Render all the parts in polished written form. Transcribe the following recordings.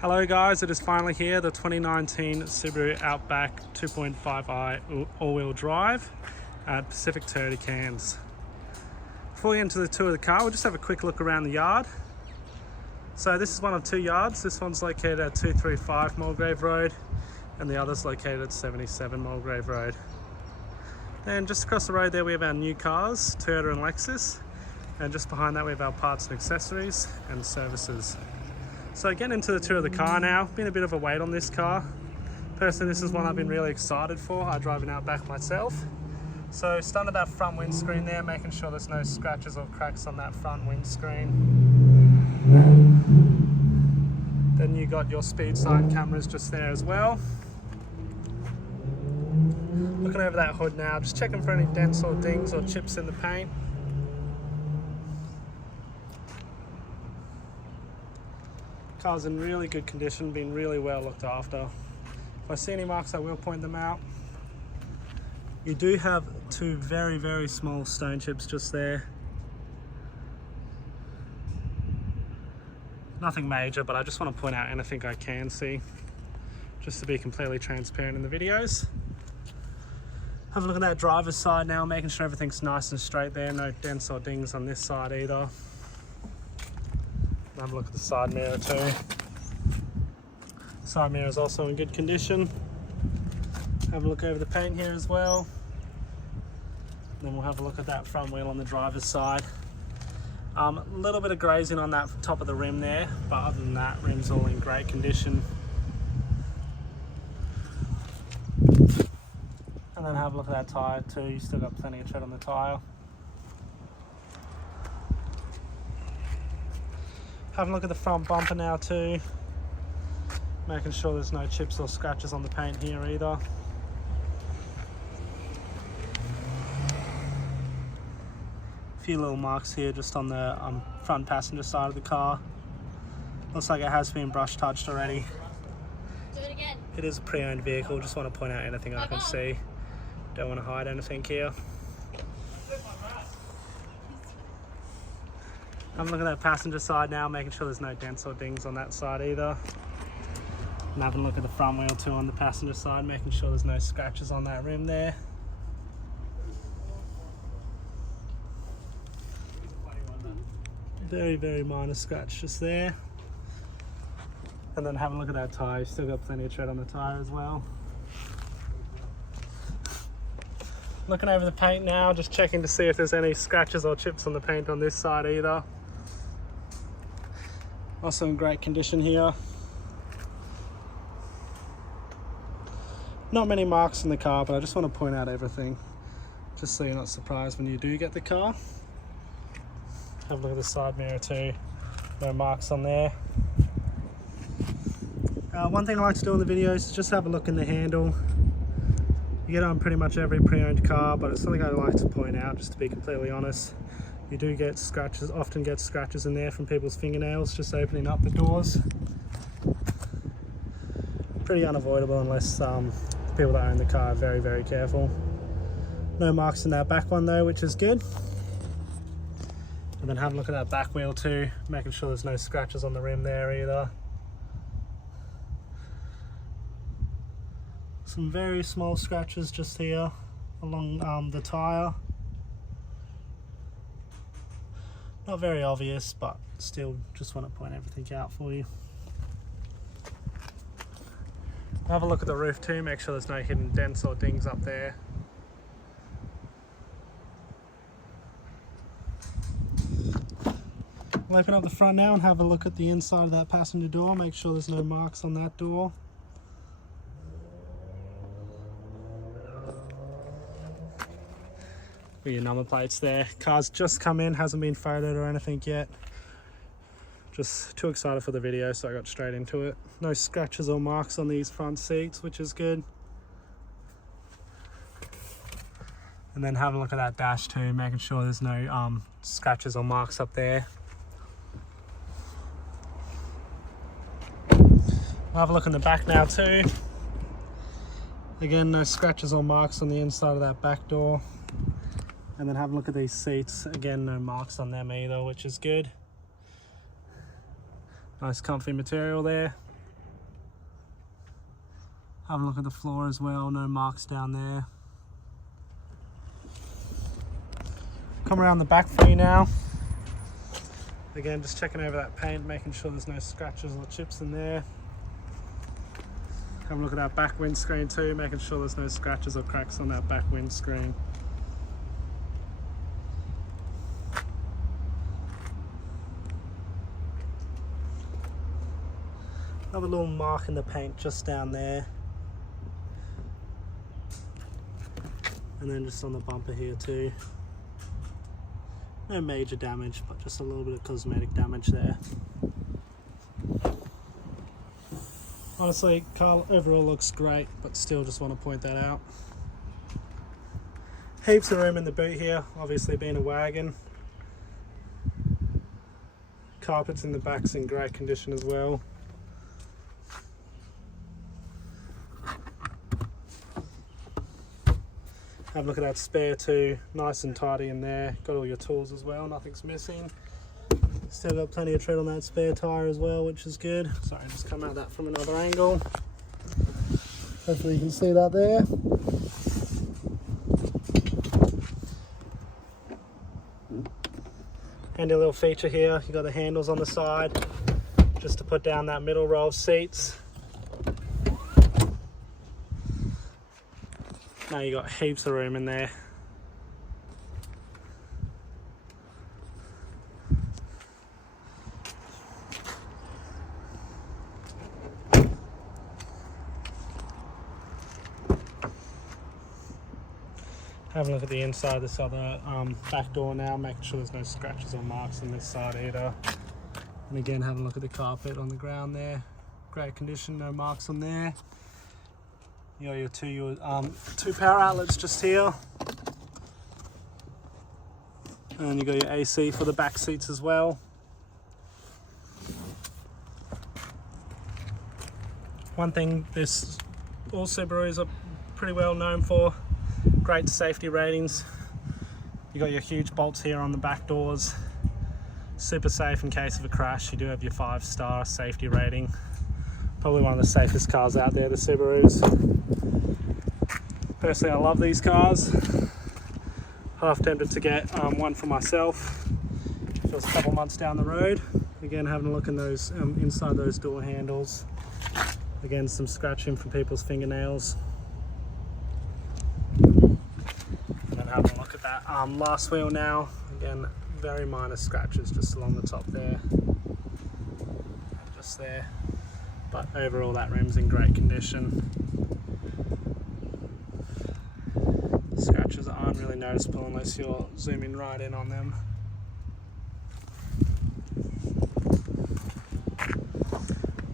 Hello guys, it is finally here, the 2019 Subaru Outback 2.5i all-wheel drive at Pacific Toyota Cairns. Before we get into the tour of the car, we'll just have a quick look around the yard. So this is one of two yards. This one's located at 235 Mulgrave Road and the other's located at 77 Mulgrave Road. Then just across the road there we have our new cars, Toyota and Lexus, and just behind that we have our parts and accessories and services. So getting into the tour of the car now, been a bit of a wait on this car. Personally, this is one I've been really excited for. I drive an Outback myself. So starting at that front windscreen there, making sure there's no scratches or cracks on that front windscreen. Then you got your speed side cameras just there as well. Looking over that hood now, just checking for any dents or dings or chips in the paint. Car's in really good condition, been really well looked after. If I see any marks, I will point them out. You do have two very small stone chips just there. Nothing major, but I just want to point out anything I can see, just to be completely transparent in the videos. Have a look at that driver's side now, making sure everything's nice and straight there, no dents or dings on this side either. Have a look at the side mirror too. Side mirror is also in good condition. Have a look over the paint here as well. Then we'll have a look at that front wheel on the driver's side. A little bit of grazing on that top of the rim there, but other than that, rim's all in great condition. And then have a look at that tyre too. You still got plenty of tread on the tyre. Have a look at the front bumper now too, making sure there's no chips or scratches on the paint here either. A few little marks here just on the front passenger side of the car. Looks like it has been brush touched already. Do it again. It is a pre-owned vehicle, just want to point out anything I can see. Don't want to hide anything here. I'm looking at that passenger side now, making sure there's no dents or dings on that side either. And having a look at the front wheel too on the passenger side, making sure there's no scratches on that rim there. Very minor scratch just there. And then have a look at that tyre, still got plenty of tread on the tyre as well. Looking over the paint now, just checking to see if there's any scratches or chips on the paint on this side either. Also in great condition here. Not many marks in the car, but I just want to point out everything, just so you're not surprised when you do get the car. Have a look at the side mirror too, no marks on there. One thing I like to do in the videos is just have a look in the handle. You get it on pretty much every pre-owned car, but it's something I like to point out, just to be completely honest. You do get scratches, often get scratches in there from people's fingernails just opening up the doors. Pretty unavoidable unless the people that own the car are very careful. No marks in that back one though, which is good. And then have a look at that back wheel too, making sure there's no scratches on the rim there either. Some very small scratches just here along the tyre. Not very obvious, but still just want to point everything out for you. Have a look at the roof too, make sure there's no hidden dents or dings up there. I'll open up the front now and have a look at the inside of that passenger door, make sure there's no marks on that door. Your number plates there. Car's just come in, hasn't been photoed or anything yet. Just too excited for the video, so I got straight into it. No scratches or marks on these front seats, which is good. And then have a look at that dash too, making sure there's no scratches or marks up there. I'll have a look in the back now too. Again, no scratches or marks on the inside of that back door. And then have a look at these seats. Again, no marks on them either, which is good. Nice comfy material there. Have a look at the floor as well, no marks down there. Come around the back for you now. Again, just checking over that paint, making sure there's no scratches or chips in there. Have a look at our back windscreen too, making sure there's no scratches or cracks on that back windscreen. Another little mark in the paint just down there. And then just on the bumper here too. No major damage, but just a little bit of cosmetic damage there. Honestly, car overall looks great, but still just want to point that out. Heaps of room in the boot here, obviously being a wagon. Carpets in the back's in great condition as well. Have a look at that spare too, nice and tidy in there. Got all your tools as well, nothing's missing. Still got plenty of tread on that spare tyre as well, which is good. Sorry, just come at that from another angle. Hopefully you can see that there. Handy little feature here, you got the handles on the side, just to put down that middle row of seats. Now you got heaps of room in there. Have a look at the inside of this other back door now, making sure there's no scratches or marks on this side either. And again, have a look at the carpet on the ground there. Great condition, no marks on there. You got your two power outlets just here. And you got your AC for the back seats as well. One thing all Subarus are pretty well known for, great safety ratings. You got your huge bolts here on the back doors. Super safe in case of a crash. You do have your 5-star safety rating. Probably one of the safest cars out there, the Subarus. Personally, I love these cars. Half tempted to get one for myself if it was a couple months down the road. Again, having a look in those inside those door handles. Again, some scratching from people's fingernails. And then having a look at that last wheel now. Again, very minor scratches just along the top there. Just there. But overall that room's in great condition. Scratches aren't really noticeable unless you're zooming right in on them.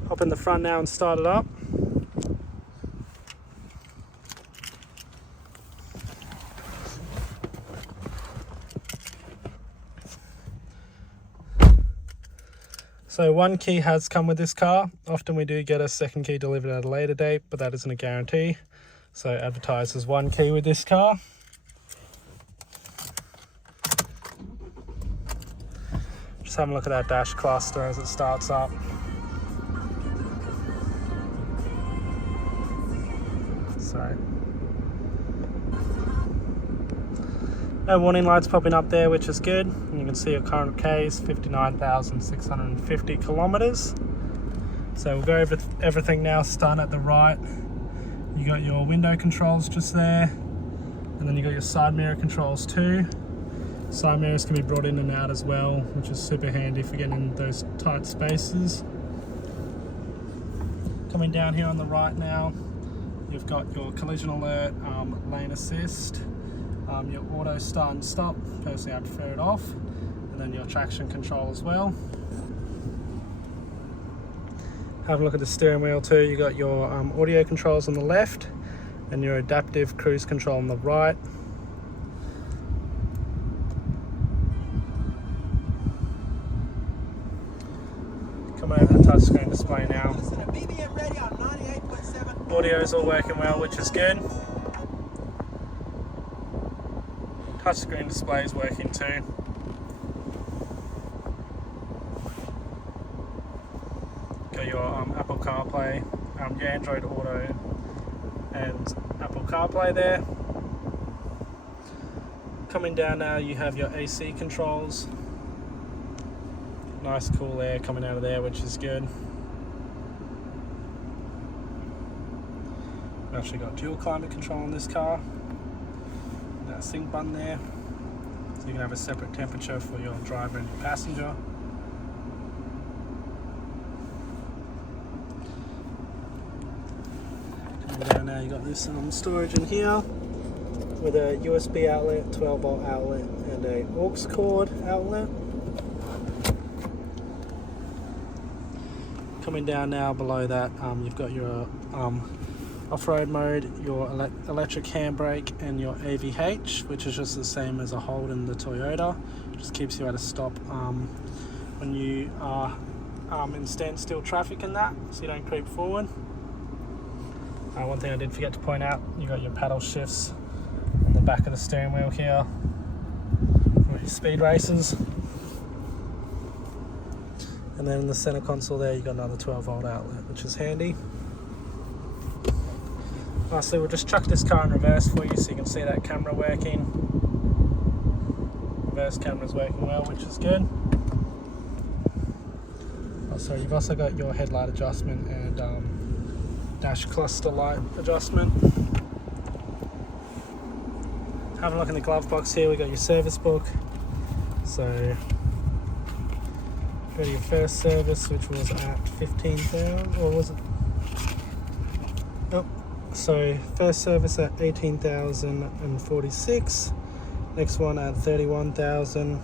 Hop in the front now and start it up. So one key has come with this car. Often we do get a second key delivered at a later date, but that isn't a guarantee. So advertised as one key with this car. Just having a look at that dash cluster as it starts up. So no warning lights popping up there, which is good. And you can see your current K is 59,650 kilometers. So we'll go over everything now, starting at the right. You got your window controls just there. And then you got your side mirror controls too. Side mirrors can be brought in and out as well, which is super handy for getting in those tight spaces. Coming down here on the right now, you've got your collision alert, lane assist, your auto start and stop. Personally, I prefer it off. And then your traction control as well. Have a look at the steering wheel too. You got your audio controls on the left and your adaptive cruise control on the right. Coming over the touchscreen display now. Audio is all working well, which is good. Touchscreen display is working too. Got your Apple CarPlay, your Android Auto and Apple CarPlay there. Coming down now, you have your AC controls. Nice cool air coming out of there, which is good. We've actually got dual climate control on this car. That sync button there, so you can have a separate temperature for your driver and your passenger. Coming down now, you got this storage in here with a USB outlet, 12 volt outlet, and a aux cord outlet. Coming down now below that, you've got your off-road mode, your electric handbrake, and your AVH, which is just the same as a hold in the Toyota. Just keeps you at a stop when you are in standstill traffic and that, so you don't creep forward. One thing I did forget to point out, you got your paddle shifts on the back of the steering wheel here for your speed races. And then in the center console there, you got another 12 volt outlet, which is handy. Lastly, we'll just chuck this car in reverse for you so you can see that camera working. Reverse camera's working well, which is good. So you've also got your headlight adjustment and dash cluster light adjustment. Have a look in the glove box here, we got your service book. So go to your first service, which was at 15,000, or was it? Oh, so first service at 18,046. Next one at 31,000.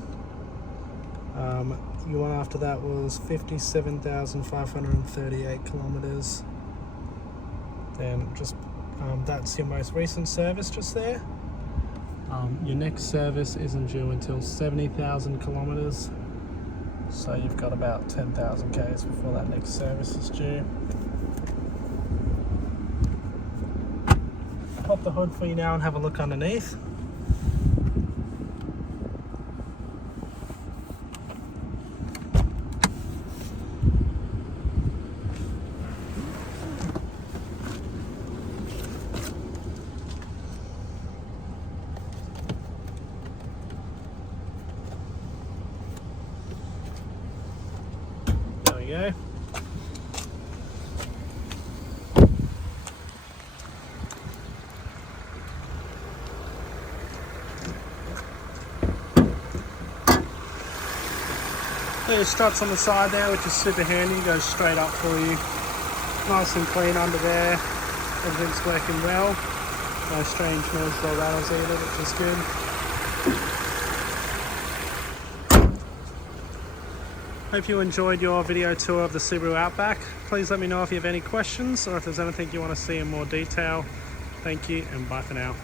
The one after that was 57,538 kilometers. Then just that's your most recent service just there. Your next service isn't due until 70,000 kilometers. So you've got about 10,000 Ks before that next service is due. Pop the hood for you now and have a look underneath. There we go. There's struts on the side there, which is super handy, goes straight up for you. Nice and clean under there, everything's working well. No strange noise or rattles either, which is good. Hope you enjoyed your video tour of the Subaru Outback. Please let me know if you have any questions or if there's anything you want to see in more detail. Thank you and bye for now.